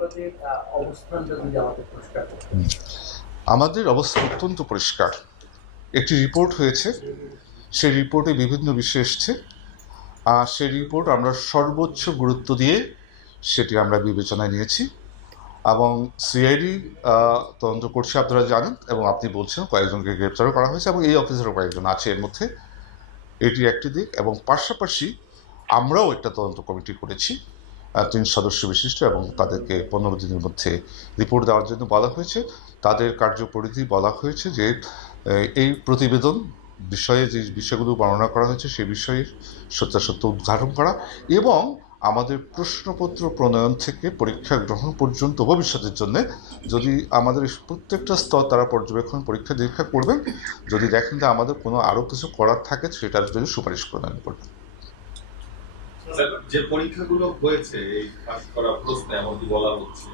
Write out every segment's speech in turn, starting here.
আমাদের আমাদের অবস্থা অত্যন্ত পরিষ্কার। একটি রিপোর্ট হয়েছে, সেই রিপোর্টে বিভিন্ন বিষয় এসছে। আর সেই রিপোর্ট আমরা সর্বোচ্চ গুরুত্ব দিয়ে সেটি আমরা বিবেচনায় নিয়েছি এবং সিআইডি তদন্ত করছে, আপনারা জানেন, এবং আপনি বলছেন কয়েকজনকে গ্রেপ্তারও করা হয়েছে এবং এই অফিসারও কয়েকজন আছে এর মধ্যে। এটি একটি দিক এবং পাশাপাশি আমরাও একটা তদন্ত কমিটি করেছি। তিন সদস্য বিশিষ্ট এবং তাদেরকে পনেরো দিনের মধ্যে রিপোর্ট দেওয়ার জন্য বলা হয়েছে। তাদের কার্যপরিধি বলা হয়েছে যে এই প্রতিবেদন বিষয়ে যে বিষয়গুলো বর্ণনা করা হয়েছে সেই বিষয়ে সত্যাসত্য উদ্ঘাটন করা এবং আমাদের প্রশ্নপত্র প্রণয়ন থেকে পরীক্ষা গ্রহণ পর্যন্ত ভবিষ্যতের জন্য যদি আমাদের প্রত্যেকটা স্তর তারা পর্যবেক্ষণ পরীক্ষা নিরীক্ষা করবেন, যদি দেখেন যে আমাদের কোনো আরও কিছু করার থাকে সেটার জন্য সুপারিশ প্রদান করবেন। যে পরীক্ষাগুলো হয়েছে এই করা প্রশ্নে এমনকি বলা হচ্ছে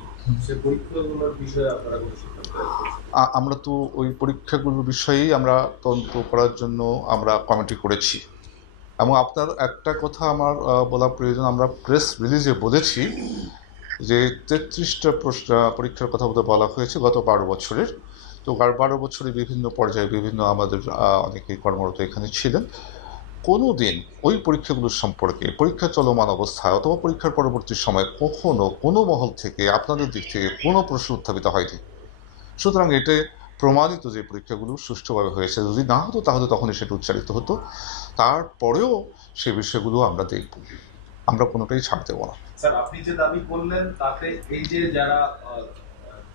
আমরা তো ওই পরীক্ষাগুলোর বিষয়েই আমরা তদন্ত করার জন্য আমরা কমিটি করেছি। এবং আপনার একটা কথা আমার বলা প্রয়োজন আমরা প্রেস রিলিজে বলেছি যে তেত্রিশটা প্রশ্ন পরীক্ষার কথা বলতে বলা হয়েছে গত বারো বছরের। তো বারো বছরে বিভিন্ন পর্যায়ে বিভিন্ন আমাদের অনেকেই কর্মরত এখানে ছিলেন। কোনো দিন ওই পরীক্ষাগুলোর সম্পর্কে পরীক্ষা চলমান অবস্থায় অথবা পরীক্ষার পরবর্তী সময় কখনো কোনো মহল থেকে আপনাদের দিক থেকে কোনো প্রশ্ন উত্থাপিত হয়নি। সুতরাং এতে প্রমাণিত যে পরীক্ষাগুলো সুষ্ঠুভাবে হয়েছে, যদি না হতো তাহলে তখনই সেটা উচ্চারিত হতো। তারপরেও সে বিষয়গুলো আমরা দেখব। আমরা কোনোটাই ছাড় দেবো না। স্যার, আপনি যে দাবি করলেন, তাতে এই যে যারা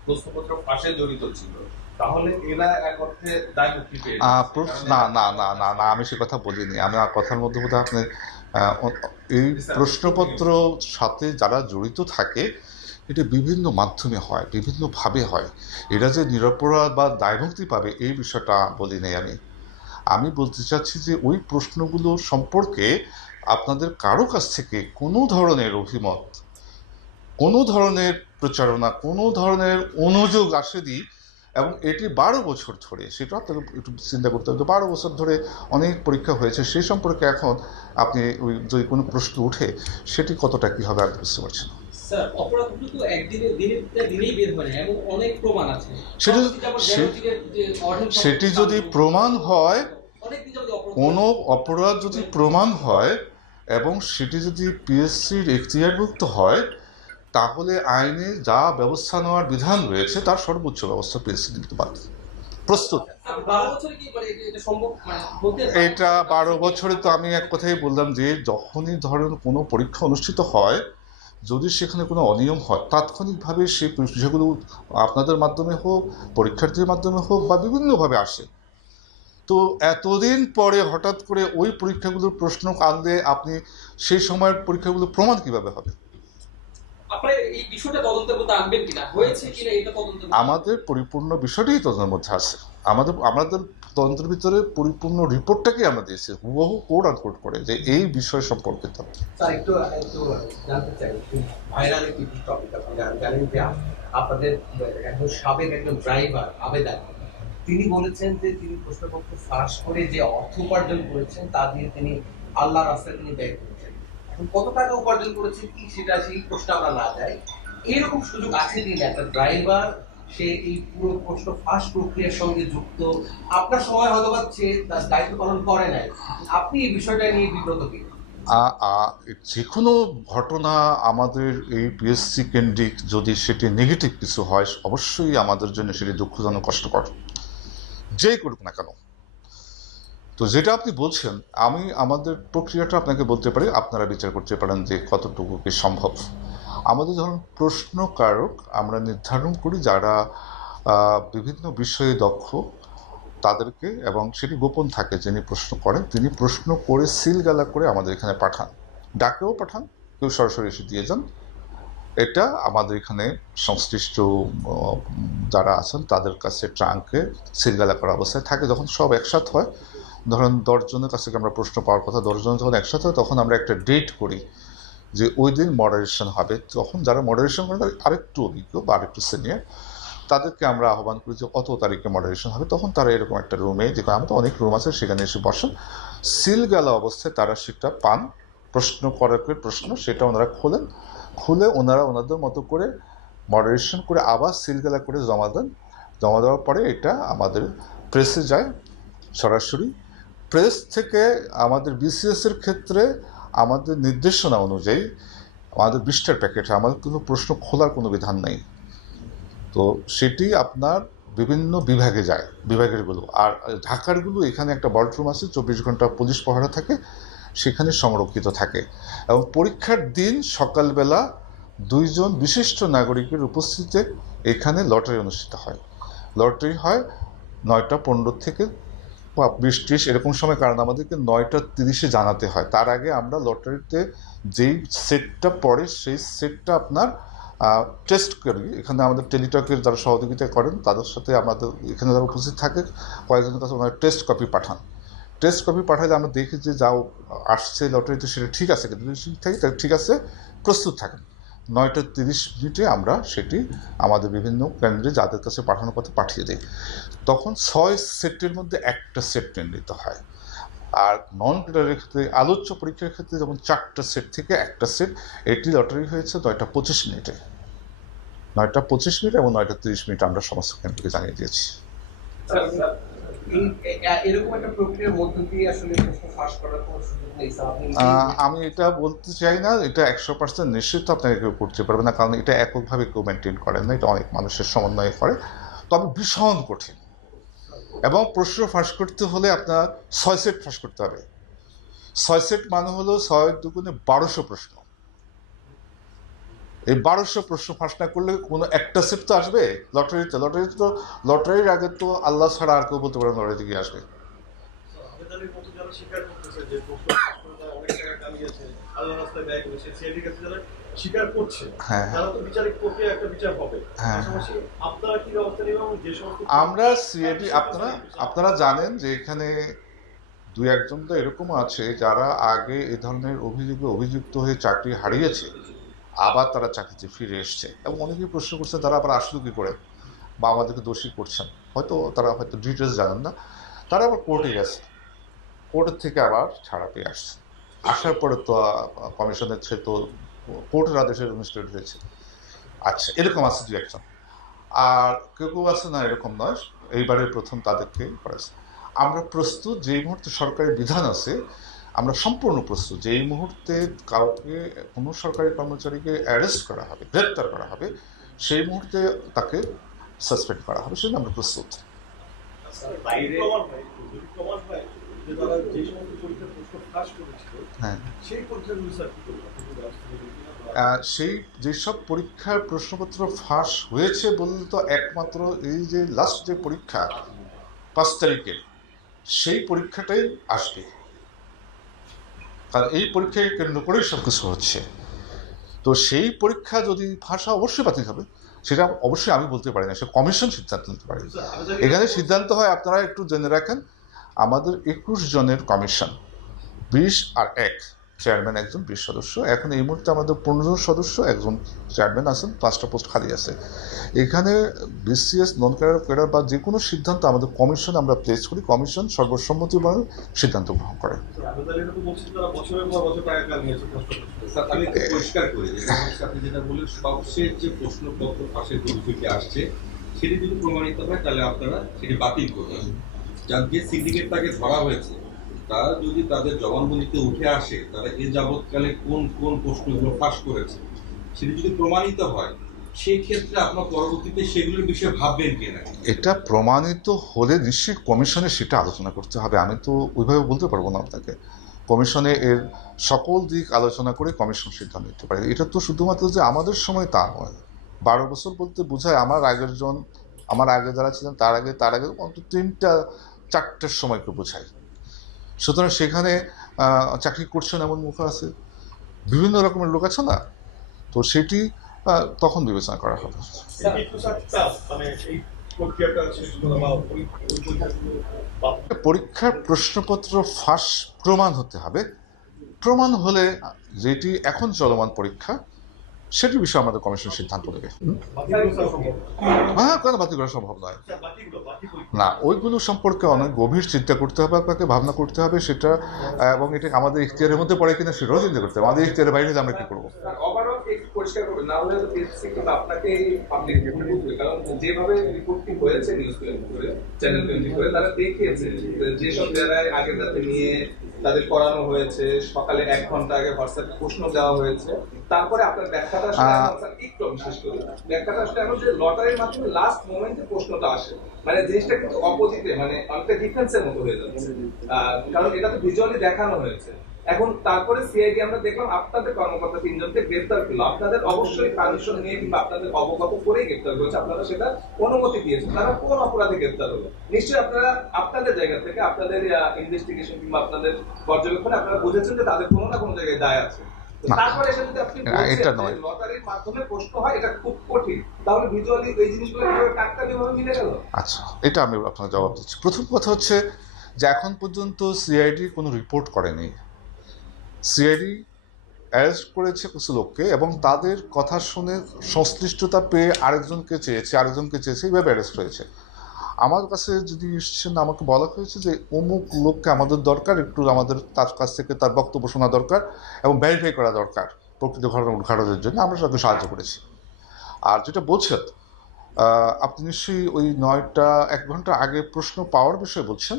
প্রশ্নপত্র ফাঁসে জড়িত ছিল তাহলে এরা এক অর্থে দায় পেয়ে না না না না না আমি সে কথা বলিনি। আমি আর কথার মধ্যে বোধহয় আপনি এই প্রশ্নপত্র সাথে যারা জড়িত থাকে এটা বিভিন্ন মাধ্যমে হয় বিভিন্নভাবে হয়। এরা যে নিরপরাধ বা দায়মুক্তি পাবে এই বিষয়টা বলি নাই আমি। আমি বলতে চাচ্ছি যে ওই প্রশ্নগুলো সম্পর্কে আপনাদের কারও কাছ থেকে কোনো ধরনের অভিমত কোনো ধরনের প্রচারণা কোনো ধরনের অনুযোগ আসেনি এবং এটি বারো বছর ধরে সেটা আপনাকে একটু চিন্তা করতে হবে বারো বছর ধরে অনেক পরীক্ষা হয়েছে সেই সম্পর্কে এখন আপনি ওই যদি কোনো প্রশ্ন উঠে সেটি কতটা কী হবে আমি বুঝতে পারছি না। স্যার অপরাধগুলো তো একদিনে দিনেই বের হয় এবং অনেক প্রমাণ আছে। সেটা- যদি প্রমাণ হয় কোনো অপরাধ যদি প্রমাণ হয় এবং সেটি যদি পিএসসির এখতিয়ারভুক্ত হয় তাহলে আইনে যা ব্যবস্থা নেওয়ার বিধান রয়েছে তার সর্বোচ্চ ব্যবস্থা পিএসসি নিতে পারে প্রস্তুত। মানে এটা- মানে? এটা বারো বছরে তো আমি এক কথাই বললাম যে যখনই ধরেন কোনো পরীক্ষা অনুষ্ঠিত হয় যদি সেখানে কোনো অনিয়ম হয় তাৎক্ষণিকভাবে সেই বিষয়গুলো আপনাদের মাধ্যমে হোক পরীক্ষার্থীর মাধ্যমে হোক বা বিভিন্নভাবে আসে। তো এতদিন পরে হঠাৎ করে ওই পরীক্ষাগুলোর প্রশ্ন আনলে আপনি সেই সময়ের পরীক্ষাগুলো প্রমাণ কীভাবে হবে? আমাদের পরিপূর্ণ বিষয়টাই তদন্তের মধ্যে আছে। আমাদের আমাদের তদন্তের ভিতরে পরিপূর্ণ রিপোর্টটাকে আমরা দিয়েছি। হুবহু কোড আনকোড করে যে এই বিষয় সম্পর্কিত স্যার একটু একটু জানতে চাই ভাইরাল একটি টপিক আপনি জানেন- যে আপনাদের একজন সাবেক একজন ড্রাইভার আবেদন তিনি বলেছেন যে তিনি প্রশ্নপত্র ফাঁস করে যে অর্থ উপার্জন করেছেন তা দিয়ে তিনি আল্লাহ রাস্তায় তিনি ব্যয় কত টাকা উপার্জন করেছে, কি সেটা সেই প্রশ্ন আমরা না যাই এরকম সুযোগ আছে কিনা একটা ড্রাইভার সে এই পুরো প্রশ্ন ফাঁস প্রক্রিয়ার সঙ্গে যুক্ত। আপনার সময় হয়তো সে তার দায়িত্ব পালন করে নাই। আপনি এই বিষয়টা নিয়ে বিব্রত কি? যে কোনো ঘটনা আমাদের এই পিএসসি কেন্দ্রিক যদি সেটি নেগেটিভ কিছু হয়, অবশ্যই আমাদের জন্য সেটি দুঃখজনক, কষ্টকর। যেই করুক না কেন। তো যেটা আপনি বলছেন, আমি আমাদের প্রক্রিয়াটা আপনাকে বলতে পারি, আপনারা বিচার করতে পারেন যে কতটুকু কি সম্ভব। আমাদের ধরুন প্রশ্নকারক আমরা নির্ধারণ করি যারা বিভিন্ন বিষয়ে দক্ষ, তাদেরকে এবং সেটি গোপন থাকে যিনি প্রশ্ন করেন, তিনি প্রশ্ন করে সিলগালা করে আমাদের এখানে পাঠান। ডাকেও পাঠান, কেউ সরাসরি এসে দিয়ে যান। এটা আমাদের এখানে সংশ্লিষ্ট যারা আছেন, তাদের কাছে ট্রাঙ্কে সিলগালা করা অবস্থায় থাকে। যখন সব একসাথ হয় ধরেন দশজনের কাছ থেকে আমরা প্রশ্ন পাওয়ার কথা, দশজন যখন একসাথে হয়, তখন আমরা একটা ডেট করি যে ওই দিন মডারেশন হবে। তখন যারা মডারেশন করে তারা আরেকটু অভিজ্ঞ বা আরেকটু সিনিয়র তাদেরকে আমরা আহ্বান করি যে কত তারিখে মডারেশন হবে। তখন তারা এরকম একটা রুমে যেখানে আমাদের অনেক রুম আছে, সেখানে এসে বসেন সিল গেলা অবস্থায় তারা সেটা পান। প্রশ্ন করার প্রশ্ন, সেটা ওনারা খোলেন। খুলে ওনারা ওনাদের মতো করে মডারেশন করে আবার সিলগালা করে জমা দেন। জমা দেওয়ার পরে এটা আমাদের প্রেসে যায় সরাসরি। প্রেস থেকে আমাদের বিসিএসের ক্ষেত্রে আমাদের নির্দেশনা অনুযায়ী আমাদের বিশটার প্যাকেট আমাদের কোনো প্রশ্ন খোলার কোনো বিধান নেই। তো সেটি আপনার বিভিন্ন বিভাগে যায় বিভাগেরগুলো আর ঢাকারগুলো এখানে একটা বল্টরুম আছে, চব্বিশ ঘণ্টা পুলিশ পাহারা থাকে, সেখানে সংরক্ষিত থাকে। এবং পরীক্ষার দিন সকালবেলা দুইজন বিশিষ্ট নাগরিকের উপস্থিতিতে এখানে লটারি অনুষ্ঠিত হয়। লটারি হয় নয়টা পনেরো থেকে বা বিশ ত্রিশ এরকম সময়, কারণ আমাদেরকে নয়টা তিরিশে জানাতে হয়। তার আগে আমরা লটারিতে যেই সেটটা পড়ে, সেই সেটটা আপনার টেস্ট করি। এখানে আমাদের টেলিটকের যারা সহযোগিতা করেন, তাদের সাথে আমাদের এখানে যারা উপস্থিত থাকে, কয়েকজনের কাছে ওনারা টেস্ট কপি পাঠান। টেস্ট কপি পাঠালে আমরা দেখি যে যাও, আসছে লটারিতে, সেটা ঠিক আছে কিন্তু ঠিক থাকে ঠিক আছে, প্রস্তুত থাকেন। নয়টা তিরিশ মিনিটে আমরা সেটি আমাদের বিভিন্ন কেন্দ্রে যাদের কাছে পাঠানোর কথা পাঠিয়ে দিই। তখন ছয় সেটের মধ্যে একটা সেট নির্ণীত হয়। আর নন ক্রিডারের ক্ষেত্রে, আলোচ্য পরীক্ষার ক্ষেত্রে যেমন চারটা সেট থেকে একটা সেট, এটি লটারি হয়েছে নয়টা পঁচিশ মিনিটে। নয়টা পঁচিশ মিনিট এবং নয়টা তিরিশ মিনিট আমরা সমস্ত কেন্দ্রকে জানিয়ে দিয়েছি। আমি এটা বলতে চাই না, এটা একশো পার্সেন্ট নিশ্চিত আপনাকে কেউ করতে পারবে না, কারণ এটা এককভাবে কেউ মেনটেন করেন না, এটা অনেক মানুষের সমন্বয়ে করে। তবে ভীষণ কঠিন। এবং প্রশ্ন ফাঁস করতে হলে আপনার ছয় সেট ফাঁস করতে হবে। ছয় সেট মানে হলো ছয় দুগুণে বারোশো প্রশ্ন। এই বারোশো প্রশ্ন ফাঁস না করলে কোনো একটা সেট তো আসবে? লটারিতে লটারিতে তো, লটারির আগে তো আল্লাহ ছাড়া আর কেউ বলতে পারেন লটারিতে গিয়ে আসবে। হ্যাঁ হ্যাঁ। পাশাপাশি আপনারা কি ব্যবস্থা নেবেন এবং যে সমস্ত আমরা সিআইডি, আপনারা আপনারা জানেন যে এখানে দুই একজন তো এরকম আছে যারা আগে এ ধরনের অভিযোগে অভিযুক্ত হয়ে চাকরি হারিয়েছে। আবার তারা চাকরিতে ফিরে এসছে। এবং অনেকেই প্রশ্ন করছে, তারা আবার আসলো কি করে? বা আমাদেরকে দোষী করছেন। হয়তো তারা হয়তো ডিটেলস জানেন না। তারা আবার কোর্টে গেছে। কোর্টের থেকে আবার ছাড়া পেয়ে আসছে। আসার পরে তো কমিশনের সে তো কোর্টের আদেশে রেজিস্ট্রেট হয়েছে। আচ্ছা এরকম আছে দু একজন। আর কেউ কেউ আছে না, এরকম নয়। এইবারের প্রথম তাদেরকে করেছে। আমরা প্রস্তুত, যেই মুহূর্তে সরকারি বিধান আছে আমরা সম্পূর্ণ প্রস্তুত যে এই মুহূর্তে কাউকে কোনো সরকারি কর্মচারীকে অ্যারেস্ট করা হবে গ্রেপ্তার করা হবে সেই মুহূর্তে তাকে সাসপেন্ড করা হবে সেটা আমরা প্রস্তুত। হয়। সেই যেসব পরীক্ষার প্রশ্নপত্র ফাঁস হয়েছে বললে তো একমাত্র এই যে লাস্ট যে পরীক্ষা পাঁচ তারিখে সেই পরীক্ষাটাই আসবে। কারণ এই পরীক্ষাকে কেন্দ্র করেই সব কিছু হচ্ছে। তো সেই পরীক্ষা যদি ভাষা অবশ্যই বাতিল হবে। সেটা অবশ্যই আমি বলতে পারি না সে কমিশন সিদ্ধান্ত নিতে পারে। এখানে সিদ্ধান্ত হয় আপনারা একটু জেনে রাখেন আমাদের একুশ জনের কমিশন বিশ আর এক। চেয়ারম্যান একজন বিশ সদস্য। এখন এই মুহূর্তে আমাদের পনেরো সদস্য একজন চেয়ারম্যান আছেন, পাঁচটা পোস্ট খালি আছে। এখানে বিসিএস নন ক্যাডার ক্যাডার বা যে কোনো সিদ্ধান্ত আমাদের কমিশন, আমরা প্লেস করি। কমিশন সর্বসম্মতিভাবে সিদ্ধান্ত গ্রহণ করে। সেটি যদি প্রমাণিত হয় তাহলে আপনারা সেটি বাতিল করবেন যার যে সিন্ডিকেট তাকে ধরা হয়েছে তারা যদি তাদের জবানবন্দিতে উঠে আসে, তারা এ যাবৎকালে কোন কোন প্রশ্নগুলো ফাঁস করেছে, সেটি যদি প্রমাণিত হয় সেই ক্ষেত্রে আপনার পরবর্তীতে সেগুলোর বিষয়ে ভাববেন কিনা এটা প্রমাণিত হলে নিশ্চয়ই কমিশনে সেটা আলোচনা করতে হবে। আমি তো ওইভাবে বলতে পারব না আপনাকে। কমিশনে এর সকল দিক আলোচনা করে কমিশন সিদ্ধান্ত নিতে পারে। এটা তো শুধুমাত্র যে আমাদের সময় তা নয়। বারো বছর বলতে বোঝায় আমার আগের জন, আমার আগে যারা ছিলেন, তার আগে তার আগে অন্তত তিনটা, চারটার সময়কে বোঝায়। সুতরাং সেখানে চাকরি করছেন এমন মুখ আছে। বিভিন্ন রকমের লোক আছে না? তো সেটি তখন বিবেচনা করা হবে? মানে পরীক্ষার প্রশ্নপত্র ফাঁস প্রমাণ হতে হবে। প্রমাণ হলে যেটি এখন চলমান পরীক্ষা সেটি বিষয়ে আমাদের কমিশন সিদ্ধান্ত নেবে। হ্যাঁ কেন বাতিল করা সম্ভব নয়। না, ওইগুলো সম্পর্কে অনেক গভীর চিন্তা করতে হবে, আপনাকে ভাবনা করতে হবে, সেটা, এবং এটা আমাদের ইখতিয়ারের মধ্যে পড়ে কিনা সেটাও চিন্তা করতে হবে আমাদের ইখতিয়ারের বাইরে আমরা কি করব যেভাবে তাদের করানো হয়েছে সকালে এক ঘণ্টা আগে হোয়াটসঅ্যাপে প্রশ্ন দেওয়া হয়েছে। তারপরে আপনার ব্যাখ্যাটা একটু বিশেষ করে। ব্যাখ্যাটা আসলে এমন যে লটারির মাধ্যমে লাস্ট মোমেন্টে প্রশ্নটা আসে মানে জিনিসটা কিন্তু অপোজিটে মানে অনেকটা ডিফেন্সের মতো হয়ে যাচ্ছে। কারণ এটা তো ভিজুয়ালি দেখানো হয়েছে। এখন তারপরে সিআইডি আমরা দেখলাম আপনাদের কর্মকর্তা তিনজনকে গ্রেফতার করল। আপনাদের অবশ্যই পারমিশন নিয়ে কিংবা আপনাদের অবগত করেই গ্রেফতার করেছে। আপনারা সেটা অনুমতি দিয়েছেন। তারা কোন অপরাধে গ্রেফতার হলো? নিশ্চয়ই আপনারা আপনাদের জায়গা থেকে আপনাদের ইনভেস্টিগেশন কিংবা আপনাদের পর্যবেক্ষণে আপনারা বুঝেছেন যে তাদের কোনো না কোনো জায়গায় দায় আছে। তারপরে এসে যদি আপনি না, এটা নয়। লটারির মাধ্যমে প্রশ্ন হয় এটা খুব কঠিন। তাহলে ভিজুয়ালি এই জিনিসগুলো কীভাবে মিলে গেল? আচ্ছা এটা আমি আপনার জবাব দিচ্ছি। প্রথম কথা হচ্ছে যে এখন পর্যন্ত সিআইডি কোনো রিপোর্ট করেনি। সিআইডি অ্যারেস্ট করেছে কিছু লোককে এবং তাদের কথা শুনে সংশ্লিষ্টতা পেয়ে আরেকজনকে চেয়েছে আরেকজনকে চেয়েছে, এইভাবে অ্যারেস্ট হয়েছে। আমার কাছে যদি এসছেন, আমাকে বলা হয়েছে যে অমুক লোককে আমাদের দরকার, একটু আমাদের তার কাছ থেকে তার বক্তব্য শোনা দরকার এবং ভেরিফাই করা দরকার প্রকৃত ঘটনা উদ্ঘাটনের জন্য। আমরা তাকে সাহায্য করেছি। আর যেটা বলছেন আপনি নিশ্চয়ই ওই নয়টা, এক ঘণ্টা আগে প্রশ্ন পাওয়ার বিষয়ে বলছেন,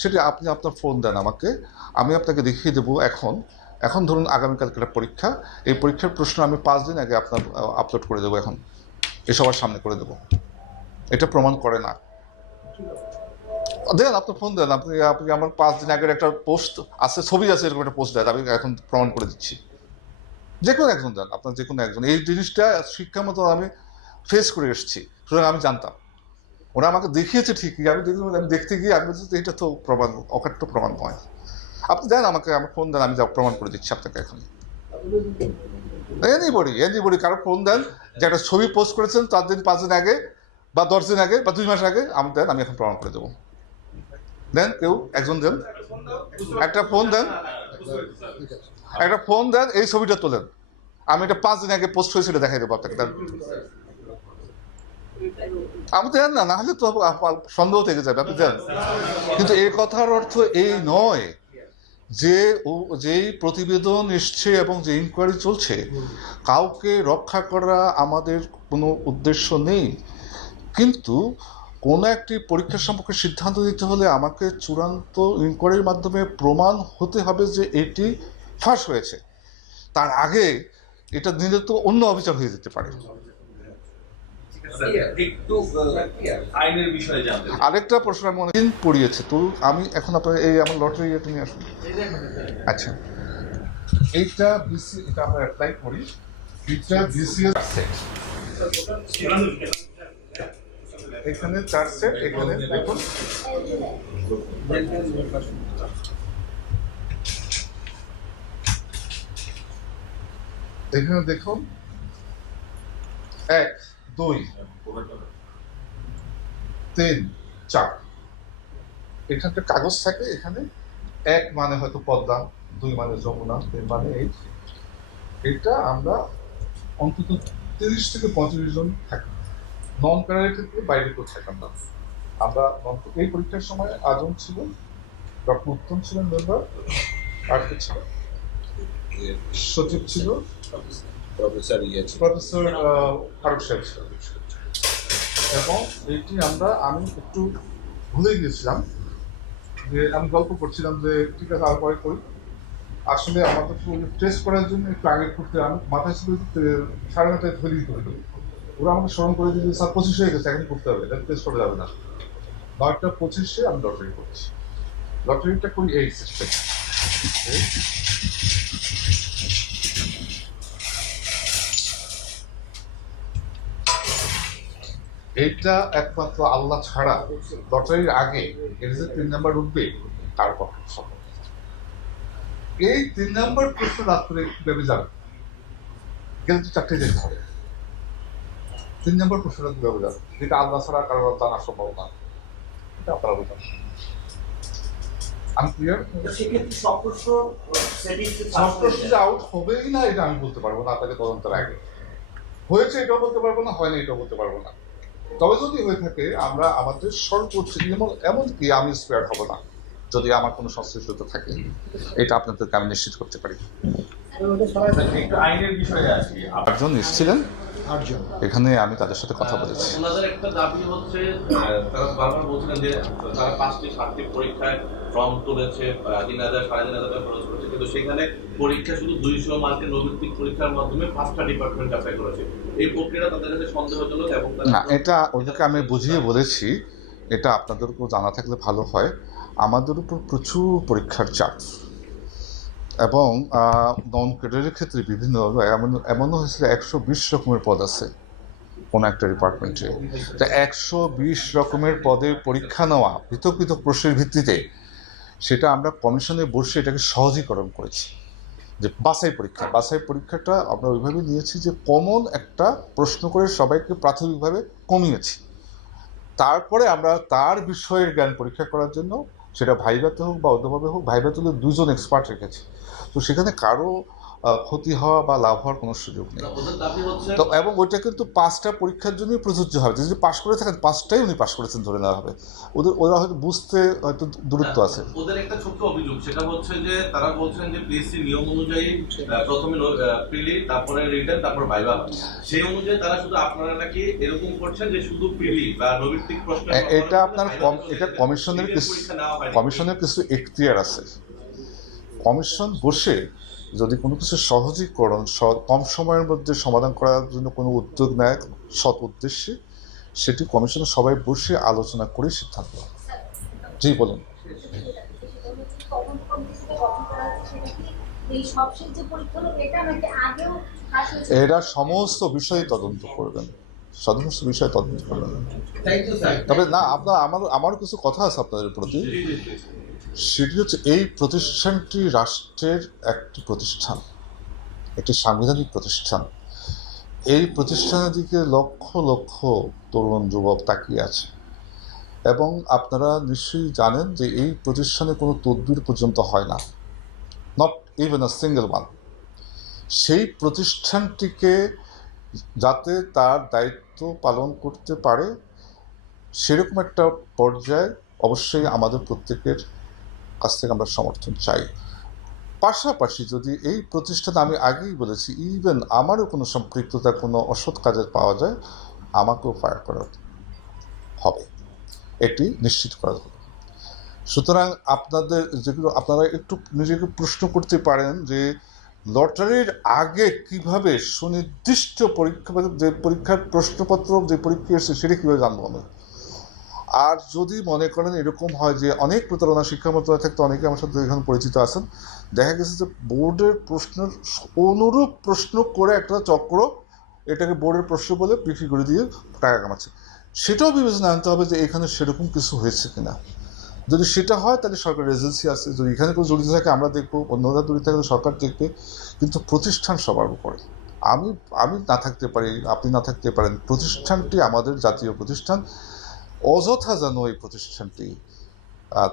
সেটা আপনি আপনার ফোন দেন আমাকে। আমি আপনাকে দেখিয়ে দেবো এখন। এখন ধরুন আগামীকালকে একটা পরীক্ষা। এই পরীক্ষার প্রশ্ন আমি পাঁচ দিন আগে আপনার আপলোড করে দেবো এখন। এ সবার সামনে করে দেবো। এটা প্রমাণ করে না। দেন আপনার ফোন দেন। আপনি আপনি আমার পাঁচ দিন আগের একটা পোস্ট আছে, ছবি আছে, এরকম একটা পোস্ট দেন। আমি এখন প্রমাণ করে দিচ্ছি। যে কোনো একজন দেন, আপনার যে কোনো একজন। এই জিনিসটা শিক্ষা মতো আমি ফেস করে এসেছি। সুতরাং আমি জানতাম। ওরা আমাকে দেখিয়েছে ঠিকই। আমি দেখলাম, আমি দেখতে গিয়ে আমি এটা তো প্রমাণ, অকাট্য প্রমাণ নয়। আপনি দেন আমাকে আমার ফোন দেন, আমি যা প্রমাণ করে দিচ্ছি আপনাকে এখন। এনিবডি এনিবডি কারও ফোন দেন, যে একটা ছবি পোস্ট করেছেন, চার দিন, পাঁচ দিন আগে, বা দশ দিন আগে, বা দুই মাস আগে, আমি দেন, আমি এখন প্রমাণ করে দেবো। দেন কেউ, একজন দেন। একটা ফোন দেন। একটা ফোন দেন, এই ছবিটা তোলেন। আমি এটা পাঁচ দিন আগে পোস্ট হয়েছিল দেখাই দেবো আপনাকে, দেন। আমি দেন না না হলে তো সন্দেহ থেকে যাবে, আপনি দেন। কিন্তু এই কথার অর্থ এই নয় যে ও যেই প্রতিবেদন এসছে এবং যে ইনকোয়ারি চলছে কাউকে রক্ষা করা আমাদের কোনো উদ্দেশ্য নেই। কিন্তু কোনো একটি পরীক্ষা সম্পর্কে সিদ্ধান্ত দিতে হলে আমাকে চূড়ান্ত ইনকোয়ারির মাধ্যমে প্রমাণ হতে হবে যে এটি ফাঁস হয়েছে। তার আগে এটা দিলে তো অন্য অবিচার হয়ে যেতে পারে একটু আইনের বিষয়ে জানতে চাই। আরেকটা প্রশ্ন আমি অনেকদিন পড়িয়েছে। তো আমি এখন আপনার এই আমার লটারি এটা নিয়ে আসুন আচ্ছা। এইটা বিসি এটা আমরা অ্যাপ্লাই করি। এটা বিসিএস সেট এখানে চার সেট এখানে দেখুন। এখানে দেখুন। এক। দুই, তিন, চার। এখানটা কাগজ থাকে, এখানে এক মানে হয়তো পদ্মা, দুই মানে যমুনা, তিন মানে এই। এটা আমরা অন্তত তিরিশ থেকে পঁয়ত্রিশ জন থাকি। নন প্যারার ক্ষেত্রে বাইরে কেউ থাকেন না। আমরা এই পরীক্ষার সময় আজম ছিল ডক্টর উত্তম ছিলেন, মেম্বার, আর কে ছিল সচিব ছিল প্রফেসর ইয়ে প্রফেসর ফারুক সাহেব এবং এইটি আমরা, আমি একটু ভুলে গিয়েছিলাম যে আমি গল্প করছিলাম যে, ঠিক আছে, আর পরে করি। আসলে আমাদের টেস্ট করার জন্য একটু আগে করতে আমি মাথায় ছিল সাড়ে নটায় ধরে দিতে হতো ওরা আমাকে স্মরণ করে দিয়েছে, স্যার, পঁচিশ হয়ে গেছে, এখন করতে হবে, এটা টেস্ট করা যাবে না। নয়টা পঁচিশে আমি লটারি করছি। লটারিটা করি এই সিস্টেম এইটা একমাত্র আল্লাহ ছাড়া লটারির আগে এর যে তিন নাম্বার উঠবে তার পক্ষে সম্ভব। এই তিন নাম্বার প্রশ্ন রাত্রে কীভাবে যাবে গেলে তো চারটে যেতে হবে। তিন নম্বর প্রশ্নটা কীভাবে যাবে যেটা আল্লাহ ছাড়া কারও জানা সম্ভব না। এটা আপনারা আমি ক্লিয়ার প্রশ্ন আউট হবেই না এটা আমি বলতে পারব না আপনাকে তদন্তের আগে। হয়েছে এটাও বলতে পারব না হয়নি এটাও বলতে পারব না। তবে যদি হয়ে থাকে আমরা আমাদের সর্বোচ্চ যেমন এমনকি আমি স্পেয়ার হব না যদি আমার কোনো সংশ্লিষ্টতা থাকে এটা আপনাদেরকে আমি নিশ্চিত করতে পারি। একজন এসেছিলেন আটজন এখানে আমি তাদের সাথে কথা বলেছি। ওনাদের একটা দাবি হচ্ছে তারা বারবার বলছিলেন যে তারা পাঁচটি সাতটি পরীক্ষায় ফর্ম তুলেছে তিন হাজার সাড়ে তিন হাজার খরচ করেছে। কিন্তু সেখানে পরীক্ষা শুধু দুইশো মার্কের পরীক্ষার মাধ্যমে পাঁচটা ডিপার্টমেন্ট অ্যাপ্লাই করেছে। এই প্রক্রিয়াটা তাদের কাছে সন্দেহজনক এবং না এটা ওদেরকে আমি বুঝিয়ে বলেছি। এটা আপনাদেরকেও জানা থাকলে ভালো হয়। আমাদের উপর প্রচুর পরীক্ষার চাপ। এবং নন ক্যাডারের ক্ষেত্রে বিভিন্ন এমন, এমনও হয়েছিল একশো বিশ রকমের পদ আছে কোনো একটা ডিপার্টমেন্টে তা একশো বিশ রকমের পদে পরীক্ষা নেওয়া পৃথক পৃথক প্রশ্নের ভিত্তিতে সেটা আমরা কমিশনে বসে এটাকে সহজীকরণ করেছি। যে বাছাই পরীক্ষা, বাছাই পরীক্ষাটা আমরা ওইভাবে নিয়েছি যে কমন একটা প্রশ্ন করে সবাইকে প্রাথমিকভাবে কমিয়েছি। তারপরে আমরা তার বিষয়ের জ্ঞান পরীক্ষা করার জন্য সেটা ভাইভাতে হোক বা অন্যভাবে হোক ভাইভা তুলে দুজন এক্সপার্ট রেখেছে তো সেখানে কারও ক্ষতি হওয়া বা লাভ হওয়ার কোনো সুযোগ নেই। তো এবং ওইটা কিন্তু পাঁচটা পরীক্ষার জন্যই প্রযোজ্য হবে। যদি পাশ করে থাকেন পাঁচটাই উনি পাশ করেছেন ধরে নেওয়া হবে। ওদের ওরা হয়তো বুঝতে হয়তো দূরত্ব আছে। ওদের একটা ছোট্ট অভিযোগ সেটা হচ্ছে যে তারা বলছেন যে পিএসসি নিয়ম অনুযায়ী প্রথমে প্রিলি তারপরে রিটার্ন তারপর ভাইবা সেই অনুযায়ী তারা শুধু আপনারা নাকি এরকম করছেন যে শুধু প্রিলি বা প্রশ্ন এটা আপনার এটা কমিশনের কিছু কমিশনের কিছু এখতিয়ার আছে। কমিশন বসে যদি কোনো কিছু সহজীকরণ কম সময়ের মধ্যে সমাধান করার জন্য কোনো উদ্যোগ নেয় সৎ উদ্দেশ্যে সেটি কমিশনে সবাই বসে আলোচনা করে সিদ্ধান্ত। জি বলুন? এরা সমস্ত বিষয়ে তদন্ত করবেন সমস্ত বিষয়ে তদন্ত করবেন তবে না আপনার আমার আমার কিছু কথা আছে আপনাদের প্রতি সেটি হচ্ছে এই প্রতিষ্ঠানটি রাষ্ট্রের একটি প্রতিষ্ঠান, একটি সাংবিধানিক প্রতিষ্ঠান। এই প্রতিষ্ঠানের দিকে লক্ষ লক্ষ তরুণ যুবক তাকিয়ে আছে এবং আপনারা নিশ্চয়ই জানেন যে এই প্রতিষ্ঠানে কোনো তদবির পর্যন্ত হয় না not even a single one সেই প্রতিষ্ঠানটিকে যাতে তার দায়িত্ব পালন করতে পারে, সেরকম একটা পর্যায়ে অবশ্যই আমাদের প্রত্যেকের কাছ থেকে আমরা সমর্থন চাই। পাশাপাশি যদি এই প্রতিষ্ঠানে আমি আগেই বলেছি ইভেন আমারও কোনো সম্পৃক্ততা কোনো অসৎ কাজে পাওয়া যায়, আমাকেও ফায়ার করা হবে। এটি নিশ্চিত করা হবে সুতরাং আপনাদের যেগুলো, আপনারা একটু নিজেকে প্রশ্ন করতে পারেন যে, লটারির আগে কীভাবে সুনির্দিষ্ট পরীক্ষা, যে পরীক্ষার প্রশ্নপত্র, যে পরীক্ষা এসেছে, সেটা কীভাবে জানব আমি? আর যদি মনে করেন এরকম হয় যে অনেক প্রতারণা শিক্ষা মন্ত্রণালয় থাকতে অনেকে আমার সাথে এখানে পরিচিত আছেন, দেখা গেছে যে বোর্ডের প্রশ্নের অনুরূপ প্রশ্ন করে একটা চক্র এটাকে বোর্ডের প্রশ্ন বলে বিক্রি করে দিয়ে টাকা কামাচ্ছে। সেটাও বিবেচনা আনতে হবে যে এখানে সেরকম কিছু হয়েছে কিনা। যদি সেটা হয়, তাহলে সরকারের এজেন্সি আছে। যদি এখানে কোনো জড়িত থাকে, আমরা দেখব। অন্যরা জড়িত থাকলে সরকার দেখবে। কিন্তু প্রতিষ্ঠান সবার উপরে। আমি আমি না থাকতে পারি, আপনি না থাকতে পারেন। প্রতিষ্ঠানটি আমাদের জাতীয় প্রতিষ্ঠান। অযথা যেন এই প্রতিষ্ঠানটি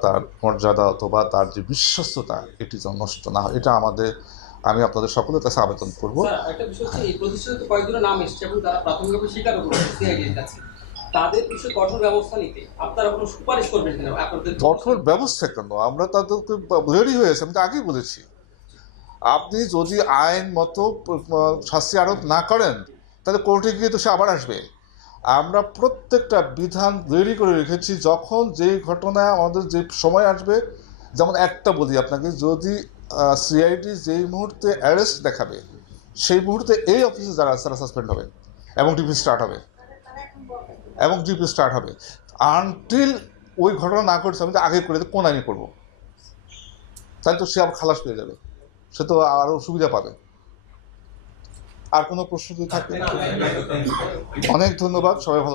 তার মর্যাদা অথবা তার যে বিশ্বস্ততা এটি যেন নষ্ট না হয়। এটা আমাদের আমি আপনাদের সকলের কাছে আবেদন করব। একটা বিষয় হচ্ছে এই প্রতিষ্ঠানে তো কয়েকজনের নাম এসেছে এবং তারা প্রাথমিকভাবে স্বীকারও করেছে কাছে। তাদের বিষয়ে কঠোর ব্যবস্থা নিতে আপনারা কোনো সুপারিশ করবেন কিনা? আপনাদের কঠোর ব্যবস্থা কেন? আমরা তাদেরকে রেডি হয়ে আছি আমি তো আগেই বলেছি। আপনি যদি আইন মতো শাস্তি আরোপ না করেন তাহলে কোর্টে গিয়ে তো সে আবার আসবে। আমরা প্রত্যেকটা বিধান রেডি করে রেখেছি। যখন যেই ঘটনা আমাদের যে সময় আসবে, যেমন একটা বলি আপনাকে, যদি সিআইডি যেই মুহূর্তে অ্যারেস্ট দেখাবে, সেই মুহূর্তে এই অফিসে যারা তারা সাসপেন্ড হবে এবং ডিপি স্টার্ট হবে তারা এবং জিপি স্টার্ট হবে। আনটিল ওই ঘটনা না ঘটছে, আমি তো আগে করে কোন আইনে করব? তাই তো সে আবার খালাস পেয়ে যাবে। সে তো আরও সুবিধা পাবে। আর কোনো প্রশ্ন যদি থাকে অনেক ধন্যবাদ সবাই ভালো